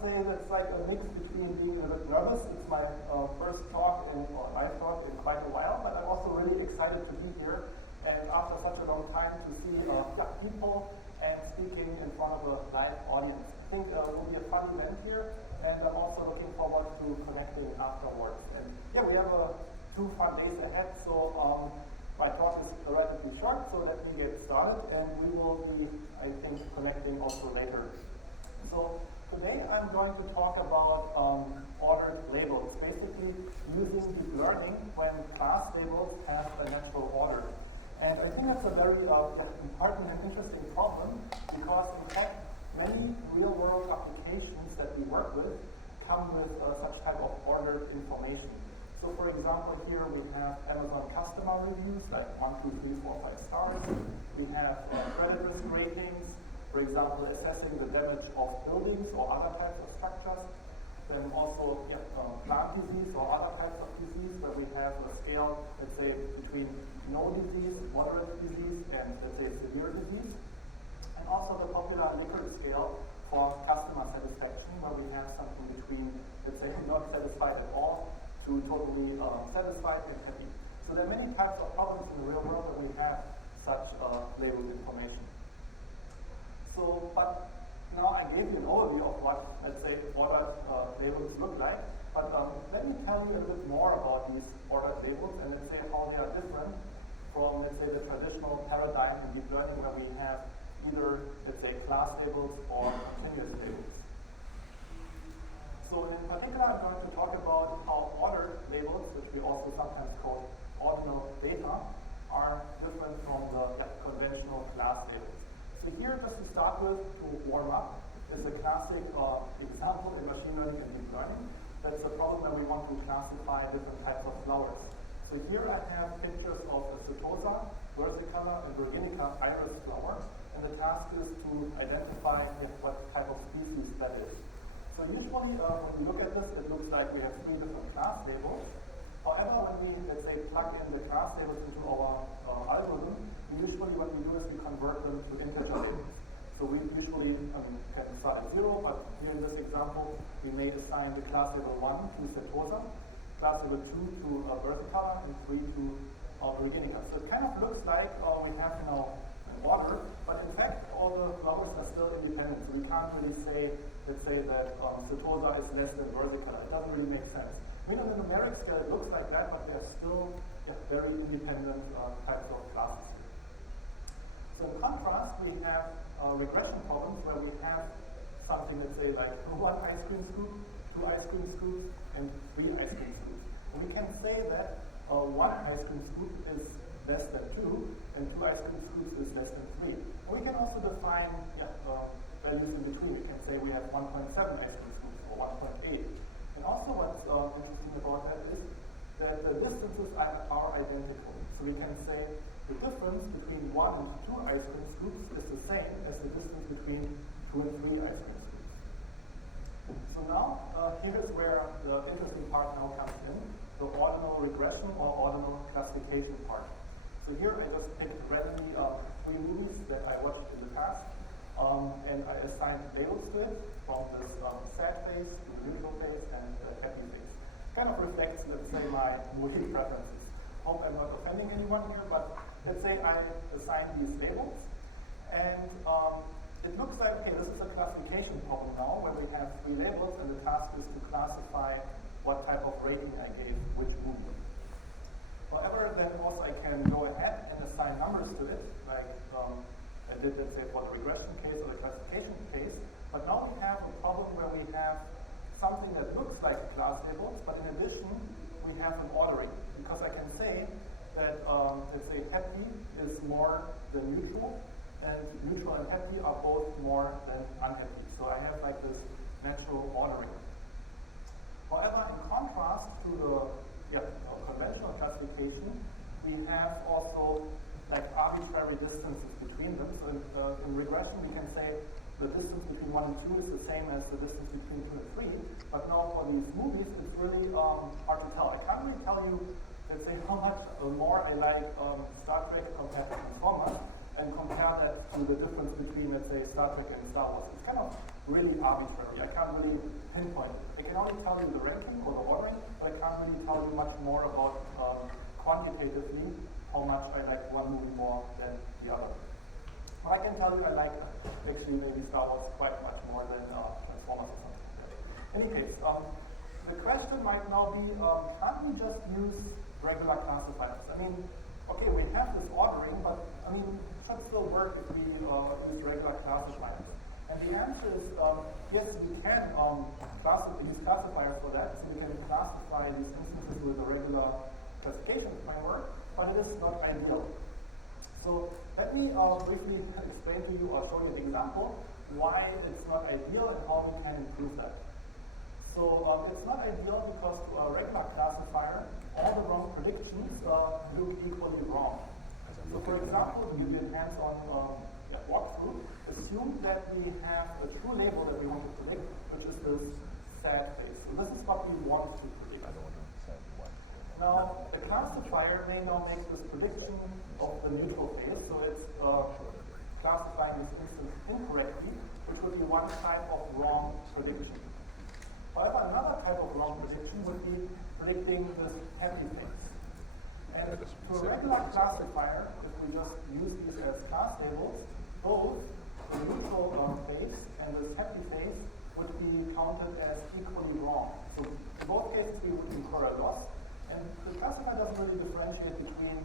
must say that's like a mix between being a bit nervous. It's my first talk or live talk in quite a while, but I'm also really excited to be here. And after such a long time to see people and speaking in front of a live audience. I think it will be a fun event here, and I'm also looking forward to connecting afterwards. And yeah, we have 2 fun days ahead, so my talk is relatively short, so let me get started, and we will be, I think, connecting also later. So today I'm going to talk about ordered labels, basically using deep learning when class labels have a natural order. And I think that's a very important and interesting problem because, in fact, many real-world applications that we work with come with such type of ordered information. So, for example, here we have Amazon customer reviews, like 1, 2, 3, 4, 5 stars. We have credit risk ratings, for example, assessing the damage of buildings or other types of structures. Then also plant disease or other types of disease where we have a scale, let's say, between no disease, moderate disease, and let's say severe disease. And also the popular Likert scale for customer satisfaction, where we have something between, let's say, not satisfied at all to totally satisfied and happy. So there are many types of problems in the real world where we have such labeled information. So, but now I gave you an overview of what, let's say, ordered labels look like, but let me tell you a bit more about these ordered labels and let's say how they are different from, let's say, the traditional paradigm in deep learning where we have either, let's say, class labels or continuous labels. So in particular, I'm going to talk about how ordered labels, which we also sometimes call ordinal data, are different from the conventional class labels. So here, just to start with, to warm up, is a classic example in machine learning and deep learning. That's a problem that we want to classify different types of flowers. So here I have pictures of a setosa, versicolor, and virginica iris flower, and the task is to identify what type of species that is. So usually, when we look at this, it looks like we have 3 different class labels. However, when we, let's say, plug in the class labels into our algorithm, usually what we do is we convert them to integer labels. So we usually can start at 0, but here in this example, we may assign the class label 1 to setosa, class label 2 to versicolor, and 3 to virginica. So it kind of looks like we have an order, but in fact, all the flowers are still independent. So we can't really say, let's say that setosa is less than versicolor. It doesn't really make sense. I mean, on the numeric scale, it looks like that, but they're still very independent types of classes here. So in contrast, we have regression problems where we have something, let's say, like 1 ice cream scoop, 2 ice cream scoops, and 3 ice cream scoops. And we can say that 1 ice cream scoop is less than 2, and 2 ice cream scoops is less than 3. And we can also define values in between. We can say we have 1.7 ice cream scoops or 1.8. And also what's interesting about that is that the distances are identical. So we can say the difference between 1 and 2 ice cream scoops is the same as the distance between 2 and 3 ice cream scoops. So now, here's where the interesting part now comes in, the ordinal regression or ordinal classification part. So here I just picked randomly 3 movies that I watched in the past, and I assigned labels to it from this sad face to musical face and happy face. Kind of reflects, let's say, my movie preferences. Hope I'm not offending anyone here, but let's say I assign these labels, and it looks like, okay, this is a classification problem now, where we have 3 labels, and the task is to classify what type of rating I gave which movie. However, then also I can go ahead and assign numbers to it, like I did, let's say, for the regression case or the classification case. But now we have a problem where we have something that looks like class labels, but in addition, we have an ordering. Because I can say that, let's say, happy is more than neutral, and neutral and happy are both more than unhappy. So I have like this natural ordering. However, in contrast to the conventional classification, we have also like arbitrary distances between them. So in regression, we can say the distance between 1 and 2 is the same as the distance between 2 and 3. But now for these movies, it's really hard to tell. I can't really tell you, let's say, how much more I like Star Trek compared to Transformers, and compare that to the difference between, let's say, Star Trek and Star Wars. It's kind of really arbitrary. I can't really pinpoint it. I can only tell you the ranking or the ordering, but I can't really tell you much more about quantitatively how much I like one movie more than the other. But I can tell you I like actually maybe Star Wars quite much more than Transformers or something like that. In any case, the question might now be, can't we just use regular classifiers? I mean, okay, we have this ordering, but I mean, it should still work if we use regular classifiers. And the answer is, yes, we can use classifiers for that, so we can classify these instances with a regular classification framework, but it is not ideal. So let me briefly explain to you or show you an example why it's not ideal and how we can improve that. So it's not ideal because a regular classifier, all the wrong predictions look equally wrong. So for example, to give you a hands-on walkthrough, assume that we have a true label that we want to predict, which is this sad face. So this is what we want to predict. Now, the classifier may now make this prediction of the neutral phase, so it's classifying this instance incorrectly, which would be one type of wrong prediction. However, another type of wrong prediction would be predicting this happy phase. And to a regular classifier, if we just use these as class labels, both the neutral phase and this happy phase would be counted as equally wrong. So in both cases, we would incur a loss. And the classifier doesn't really differentiate between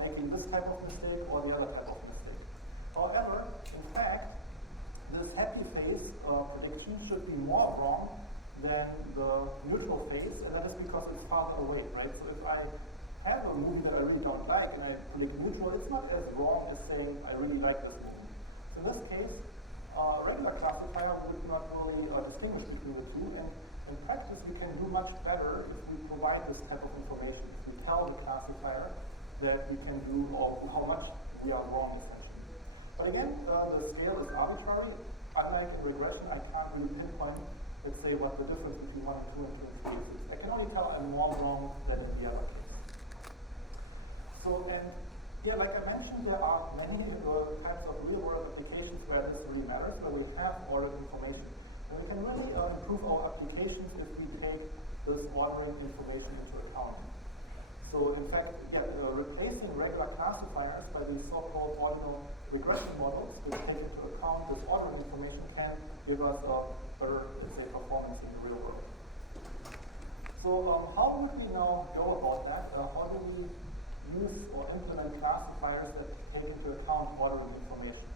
making this type of mistake or the other type of mistake. However, in fact, this happy phase prediction should be more wrong than the neutral phase, and that is because it's farther away, right? So if I have a movie that I really don't like and I predict neutral, it's not as wrong as saying I really like this movie. In this case, a regular classifier would not really distinguish between the two, and in practice, we can do much better if we provide this type of information. If we tell the classifier that we can do or how much we are wrong, essentially. But again, the scale is arbitrary. Unlike in regression, I can't really pinpoint, let's say, what the difference between 1 and 2 and 3 and 3 is. I can only tell I'm more wrong than in the other case. So, and yeah, like I mentioned, there are many kinds of real-world applications where this really matters, where we have ordered information. And we can really improve our applications if we take this ordering information into account. So in fact, replacing regular classifiers by these so-called ordinal regression models, which take into account this ordering information, can give us a better, let's say, performance in the real world. So how would we now go about that? How do we use or implement classifiers that take into account ordering information?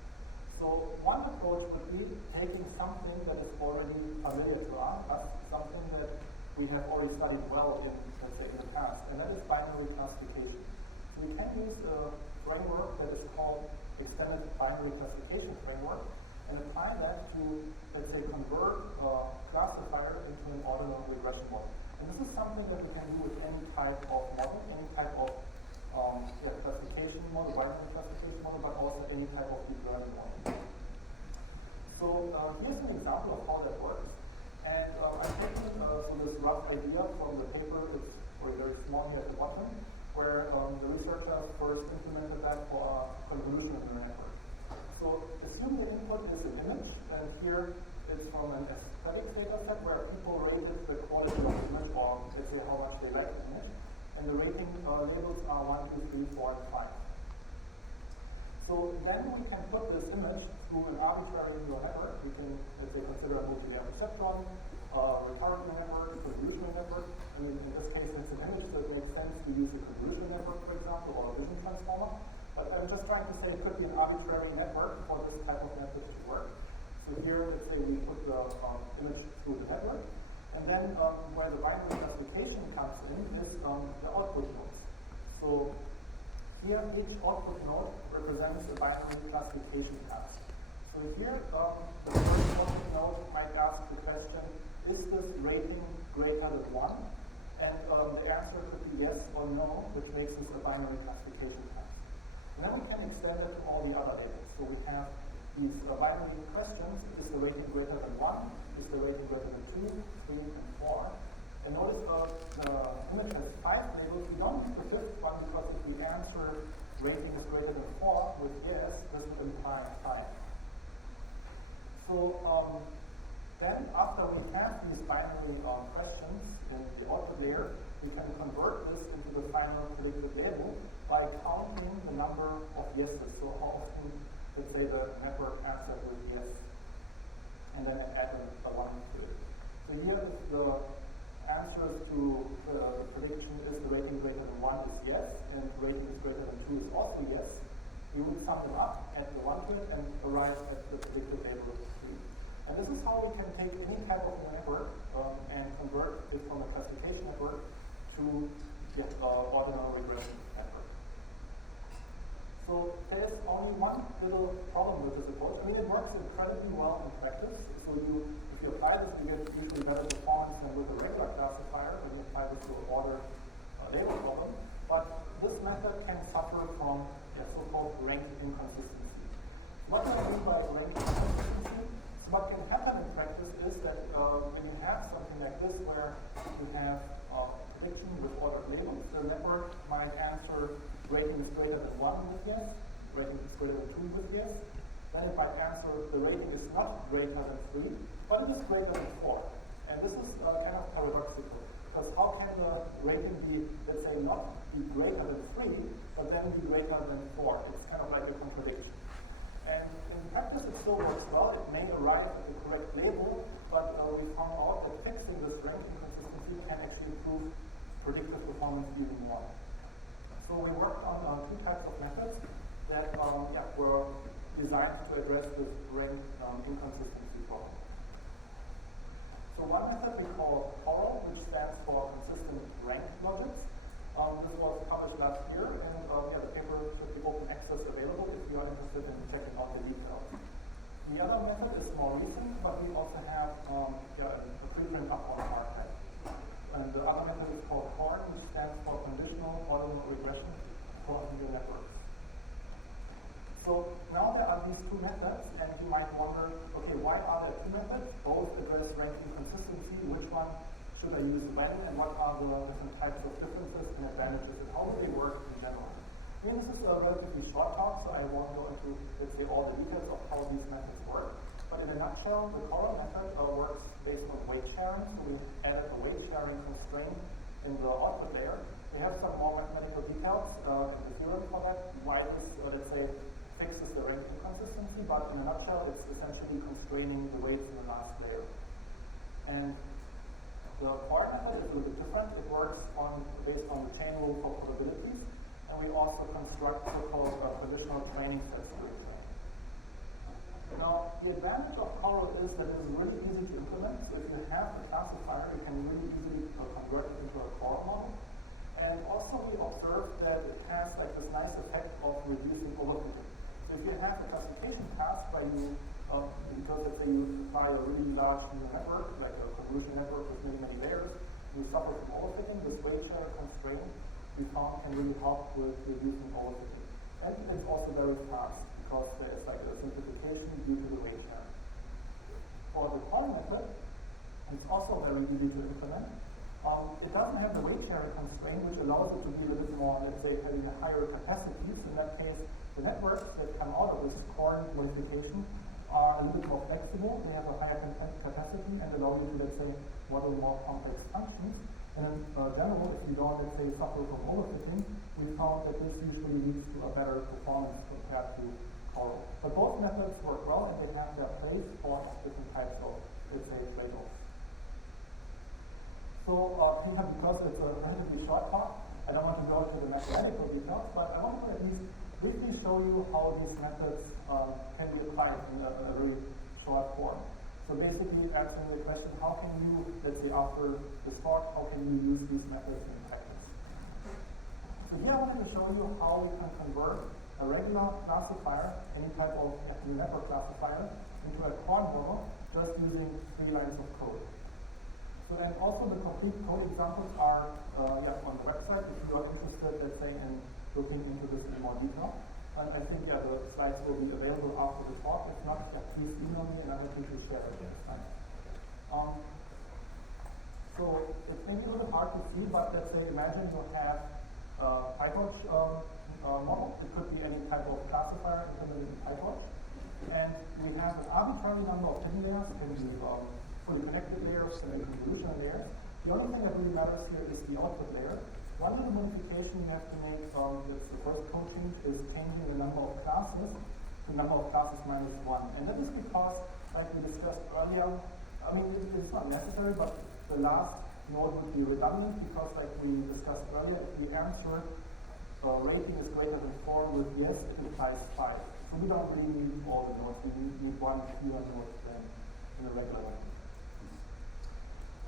So one approach would be taking something that is already familiar to us, something that we have already studied well in, let's say, in the past, and that is binary classification. So we can use a framework that is called Extended Binary Classification Framework and apply that to, let's say, convert a classifier into an ordinal regression model. And this is something that we can do with any type of model, any type of classification model, binary classification model, but also any type of deep learning model. So here's an example of how that works. And I'm taking this rough idea from the paper, it's very small here at the bottom, where the researchers first implemented that for a convolution in the network. So assume the input is an image, and here it's from an aesthetic data set where people rated the quality of the image, or let's say how much they like the image. And the rating labels are 1, 2, 3, 4, and 5. So then we can put this image through an arbitrary neural network. We can, let's say, consider a multivariate receptron, recurrent network, convolutional network. I mean, in this case, it's an image, so it makes sense to use a convolutional network, for example, or a vision transformer. But I'm just trying to say it could be an arbitrary network for this type of method to work. So here, let's say we put the image through the network. And then where the binary classification comes in is the output nodes. So here, each output node represents a binary classification task. So here, the first output node might ask the question, is this rating greater than 1? And the answer could be yes or no, which makes this a binary classification task. And then we can extend it to all the other labels. So we have these binary questions, is the rating greater than 1? Is the rating greater than 2, 3, and 4? And notice the image has 5 labels. We don't need the fifth one because if we answer rating is greater than 4 with yes, this would imply 5. So Then, after we have these binary questions in the output layer, we can convert this into the final predicted label by counting the number of yeses. So how often, let's say, the network answered with yes, and then add a 1 to it. So here, if the answers to the prediction is the rating greater than 1 is yes, and the rating is greater than 2 is also yes, we would sum them up, add the 1 to it, and arrive at the predicted label of 3. And this is how we can take any type of network and convert it from a classification network to ordinal regression network. So there's only one little problem with this approach. I mean, it works incredibly well in practice. So if you apply this, you get usually better performance than with a regular classifier when you apply this to an ordered label problem. But this method can suffer from so-called rank inconsistency. What do I mean by rank inconsistency? So what can happen in practice is that when you have something like this where you have prediction with ordered labels, the network might answer rating is greater than 1 with yes, rating is greater than 2 with yes. Then it might answer the rating is not greater than 3, but it is greater than 4. And this is kind of paradoxical, because how can the rating be, let's say, not be greater than 3, but then be greater than 4? It's kind of like a contradiction. And in practice, it still works well. It may arrive at the correct label, but we found out that fixing this rank inconsistency can actually improve predictive performance even more. So we worked on 2 types of methods that were designed to address this rank inconsistency problem. So one method we call CORAL, which stands for consistent rank logics. This was published last year, and the paper should be open access available if you are interested in checking out the details. The other method is more recent, but we also have a preprint up on our archive. And the other method is called CORN, which stands for conditional ordinal regression for neural networks. So now there are these 2 methods, and you might wonder, okay, why are there 2 methods? Both address rank inconsistency. Which one should I use when, and what are the different types of differences and advantages, and how do they work in general? I mean, this is a relatively short talk, so I won't go into, let's say, all the details of how these methods work. But in a nutshell, the CORAL method works based on weight sharing. So we added a weight sharing constraint in the output layer. We have some more mathematical details in the theorem for that, why this, let's say, fixes the rank inconsistency, but in a nutshell, it's essentially constraining the weights in the last layer. And the CORAL method is a little bit different. It works based on the chain rule for probabilities, and we also construct so-called conditional training sets to it. Now, the advantage of CORAL is that it is really easy to implement. So if you have a classifier, you can really easily convert it into a CORAL model. And also we observed that it has like this nice effect of reducing overfitting. So if you have a classification task by you, because let's say you apply a really large neural network, like a convolution network with many, many layers, you suffer from overfitting. This weight share constraint we found can really help with reducing overfitting. And it's also very fast, because there's like a simplification due to the weight share. For the CORAL method, it's also very easy to implement. It doesn't have the weight sharing constraint, which allows it to be a little bit more, let's say, having a higher capacity. So in that case, the networks that come out of this CORAL modification are a little bit more flexible. They have a higher capacity and allow you to, let's say, model more complex functions. And in general, if you don't, let's say, suffer from overfitting, we found that this usually leads to a better performance compared to CORAL. But both methods work well, and they have their place for different types of, let's say, trade-offs. So because it's a relatively short talk, I don't want to go into the mathematical details, but I want to at least briefly show you how these methods can be applied in a very short form. So basically answering the question, how can you, let's say after this talk, how can you use these methods in practice? So here I wanted to show you how we can convert a regular classifier, any type of network classifier, into a CORAL model just using 3 lines of code. So, and also the complete code examples are on the website if you are interested, let's say, in looking into this in more detail. And I think the slides will be available after the talk. If not, please email me and I'm happy to share it next time. So it's maybe a little hard to see, but let's say imagine you have a PyTorch model. It could be any type of classifier implemented in PyTorch. And we have an arbitrary number of hidden layers. It can be fully connected layers and convolutional layers. The only thing that really matters here is the output layer. One little modification you have to make, that's the first code change, is changing the number of classes to number of classes minus 1. And that is because, like we discussed earlier, I mean, it's not necessary, but the last node would be redundant because, like we discussed earlier, if the answer rating is greater than 4 with yes, it implies 5. So we don't really need all the nodes. We need one fewer node than in a regular one.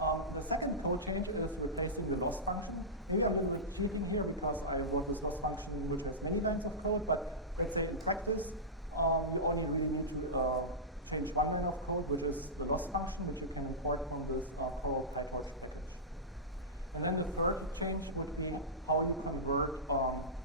The second code change is replacing the loss function. Maybe I'm a little bit cheating here because I wrote this loss function which has many lines of code, but let's say in practice, we only really need to change one line of code, which is the loss function, which you can import from this PyTorch package. And then the third change would be how you convert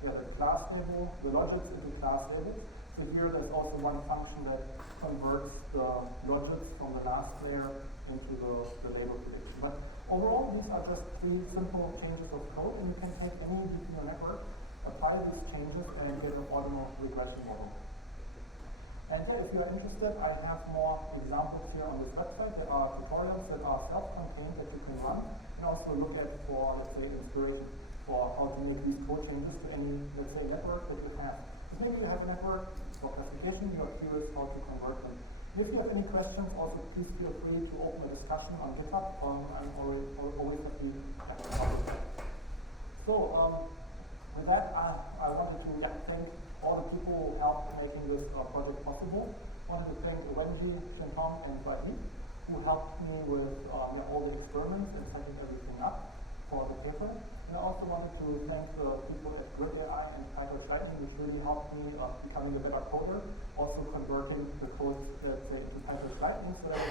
the class label, the logics into class labels. So here there's also one function that converts the logics from the last layer into the label prediction. But overall, these are just 3 simple changes of code, and you can take any GPU network, apply these changes, and get an ordinal regression model. And if you are interested, I have more examples here on this website. There are tutorials that are self-contained that you can run, and also look at for, let's say, inspiration for how to make these code changes to any, let's say, network that you have. Because maybe you have a network for classification, you are curious how to convert them. If you have any questions, also please feel free to open a discussion on GitHub. I'm always happy to talk. So with that, I wanted to thank all the people who helped making this project possible. I wanted to thank Wenji, Chinpong, and Wadi, who helped me with all the experiments and setting everything up for the paper. And I also wanted to thank the people at Grid.AI and PyTorch, which really helped me becoming a better coder, also converting the code into PyTorch Lightning so that